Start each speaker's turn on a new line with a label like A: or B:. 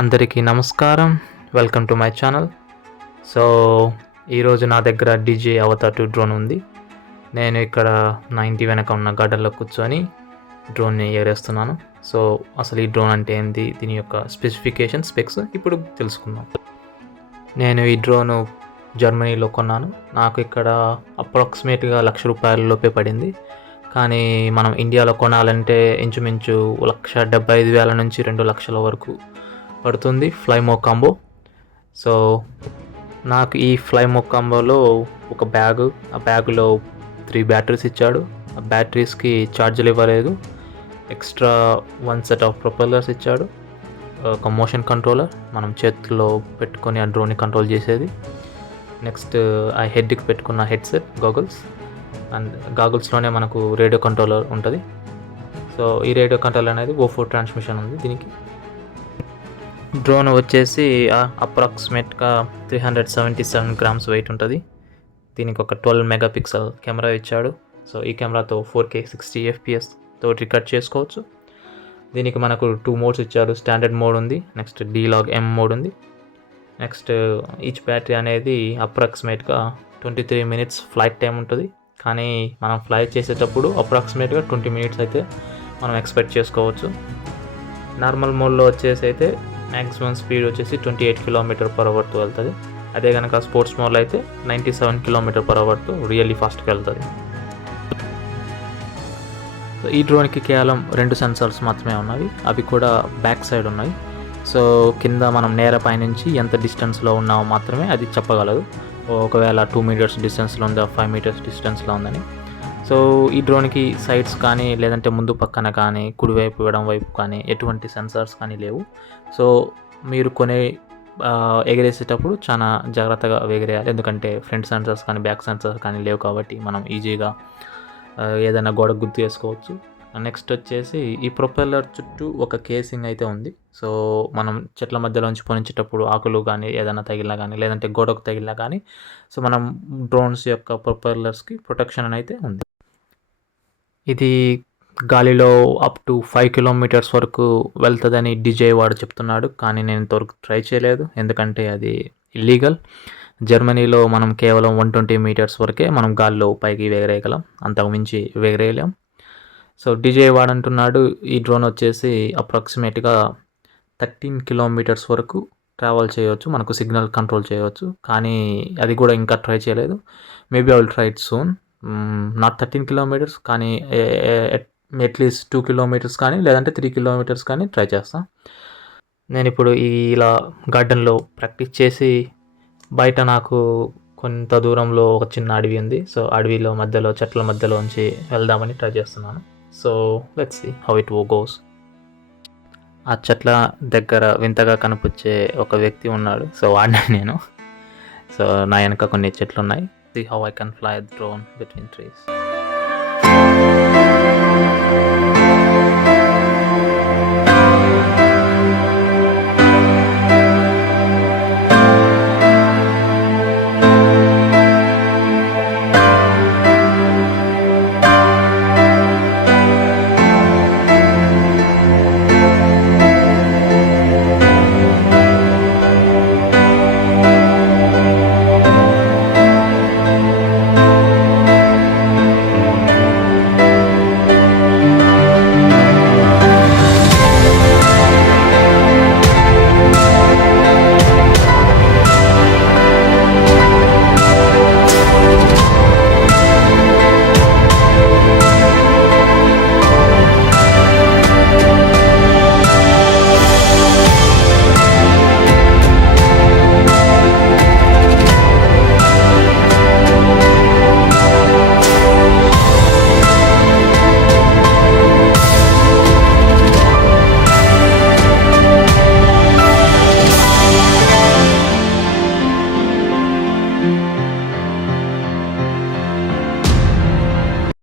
A: అందరికీ నమస్కారం. Welcome to my channel so ఈరోజు నా దగ్గర డీజే అవతార్ టూ డ్రోన్ ఉంది. నేను ఇక్కడ నా ఇంటి వెనక ఉన్న గార్డెన్లో కూర్చొని డ్రోన్ని ఎగరేస్తున్నాను సో అసలు ఈ డ్రోన్ అంటే ఏంటి దీని యొక్క స్పెసిఫికేషన్ స్పెక్స్ ఇప్పుడు తెలుసుకుందాం. నేను ఈ డ్రోను జర్మనీలో కొన్నాను. నాకు ఇక్కడ అప్రాక్సిమేట్గా లక్ష రూపాయల లోపే పడింది. కానీ మనం ఇండియాలో కొనాలంటే ఇంచుమించు లక్ష డెబ్బై ఐదు వేల నుంచి రెండు లక్షల వరకు పడుతుంది ఫ్లైమో కాంబో సో నాకు ఈ ఫ్లైమో కాంబోలో ఒక బ్యాగ్ ఆ బ్యాగ్లో త్రీ బ్యాటరీస్ ఇచ్చాడు. ఆ బ్యాటరీస్కి ఛార్జీలు ఇవ్వలేదు. Extra one set of propellers ఇచ్చాడు. ఒక మోషన్ కంట్రోలర్ మనం చేతిలో పెట్టుకొని ఆ డ్రోన్ని కంట్రోల్ చేసేది. నెక్స్ట్ ఆ హెడ్కి పెట్టుకున్న హెడ్సెట్ గాగుల్స్ అండ్ గాగుల్స్లోనే మనకు రేడియో కంట్రోలర్ ఉంటుంది. సో ఈ రేడియో కంట్రోల్ అనేది ఓ ట్రాన్స్మిషన్ ఉంది దీనికి. డ్రోన్ వచ్చేసి అప్రాక్సిమేట్గా three hundred seventy seven grams weight ఉంటుంది. దీనికి ఒక ట్వెల్వ్ మెగా పిక్సెల్ కెమెరా ఇచ్చాడు. సో ఈ కెమెరాతో ఫోర్ కే సిక్స్టీ ఎఫ్పిఎస్తో రికార్డ్ చేసుకోవచ్చు. దీనికి మనకు టూ మోడ్స్ ఇచ్చారు. స్టాండర్డ్ మోడ్ ఉంది next D log M mode ఉంది. నెక్స్ట్ ఈచ్ బ్యాటరీ అనేది అప్రాక్సిమేట్గా twenty three minutes flight time ఉంటుంది. కానీ మనం ఫ్లై చేసేటప్పుడు అప్రాక్సిమేట్గా ట్వంటీ మినిట్స్ అయితే మనం ఎక్స్పెక్ట్ చేసుకోవచ్చు. నార్మల్ మోడ్లో వచ్చేసి అయితే మ్యాక్సిమం స్పీడ్ వచ్చేసి ట్వంటీ ఎయిట్ కిలోమీటర్ పర్ అవర్తో వెళ్తుంది. అదే కనుక స్పోర్ట్స్ మోడల్ అయితే నైంటీ సెవెన్ కిలోమీటర్ పర్ అవర్తో రియల్లీ ఫాస్ట్గా వెళ్తుంది. సో ఈ డ్రోన్కి కేవలం రెండు సెన్సార్స్ మాత్రమే ఉన్నవి. అవి కూడా బ్యాక్ సైడ్ ఉన్నాయి సో కింద మనం నేర పైనుంచి ఎంత డిస్టెన్స్లో ఉన్నామో మాత్రమే అది చెప్పగలదు. ఒకవేళ టూ మీటర్స్ డిస్టెన్స్లో ఉందా ఫైవ్ మీటర్స్ డిస్టెన్స్లో ఉందని. సో ఈ డ్రోన్కి సైడ్స్ కానీ లేదంటే ముందు పక్కన కానీ కుడివైపు ఎడం వైపు కానీ ఎటువంటి సెన్సార్స్ కానీ లేవు. సో మీరు కొనే ఎగరేసేటప్పుడు చాలా జాగ్రత్తగా ఎగరేయాలి ఎందుకంటే ఫ్రంట్ సెన్సర్స్ కానీ బ్యాక్ సెన్సర్స్ కానీ లేవు కాబట్టి మనం ఈజీగా ఏదైనా గోడ గుర్తు చేసుకోవచ్చు. నెక్స్ట్ వచ్చేసి ఈ ప్రొపెల్లర్ చుట్టూ ఒక కేసింగ్ అయితే ఉంది. సో మనం చెట్ల మధ్యలోంచి పొనించేటప్పుడు ఆకులు కానీ ఏదైనా తగిలినా కానీ లేదంటే గోడకు తగిలినా కానీ సో మనం డ్రోన్స్ యొక్క ప్రొపెల్లర్స్కి ప్రొటెక్షన్ అయితే ఉంది. ఇది గాలిలో అప్ టు ఫైవ్ కిలోమీటర్స్ వరకు వెళ్తుందని డిజే వాడు చెప్తున్నాడు. కానీ నేను ఇంతవరకు ట్రై చేయలేదు. ఎందుకంటే అది ఇల్లీగల్ జర్మనీలో మనం కేవలం వన్ ట్వంటీ మీటర్స్ వరకే మనం గాలిలో పైకి ఎగరేయగలం అంతకుమించి ఎగరేయలేం సో డిజే వాడు అంటున్నాడు ఈ డ్రోన్ వచ్చేసి అప్రాక్సిమేట్గా థర్టీన్ కిలోమీటర్స్ వరకు ట్రావెల్ చేయవచ్చు మనకు సిగ్నల్ కంట్రోల్ చేయవచ్చు కానీ అది కూడా ఇంకా ట్రై చేయలేదు. Maybe I will try it soon not thirteen kilometres కానీ అట్లీస్ట్ టూ కిలోమీటర్స్ కానీ లేదంటే త్రీ కిలోమీటర్స్ కానీ ట్రై చేస్తాను నేను ఇప్పుడు ఈ ఇలా గార్డెన్లో ప్రాక్టీస్ చేసి బయట నాకు కొంత దూరంలో ఒక చిన్న అడవి ఉంది. సో అడవిలో మధ్యలో చెట్ల మధ్యలో ఉంచి వెళ్దామని ట్రై చేస్తున్నాను. So let's see how it oh goes ఆ చెట్ల దగ్గర వింతగా కనిపించే ఒక వ్యక్తి ఉన్నాడు. సో వాడిని నేను. సో నా వెనక కొన్ని చెట్లు ఉన్నాయి see how I can fly drone between trees